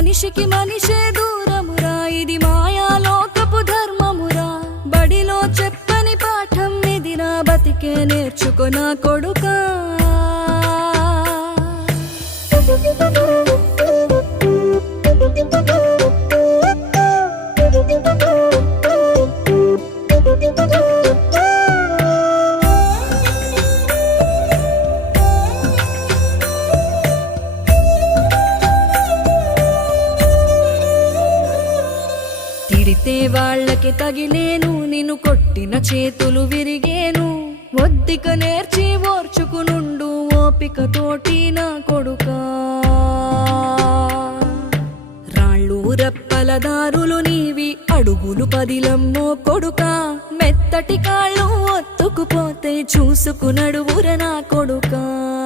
మనిషికి మనిషే దూరమురా, ఇది మాయాలోకపు ధర్మమురా. బడిలో చెప్పని పాఠం ఇది, నా బతికే నేర్చుకో నా కొడుకా. తిడితే వాళ్ళకి తగిలేను, నిన్ను కొట్టిన చేతులు విరిగేను. ఒద్దిక నేర్చి ఓర్చుకునుండు ఓపికతోటి నా కొడుకా. రాళ్ళు రప్పల దారులు నీవి, అడుగులు పదిలమ్మో కొడుకా. మెత్తటి కాళ్ళు ఒత్తుకుపోతే చూసుకునడువుర నా కొడుకా.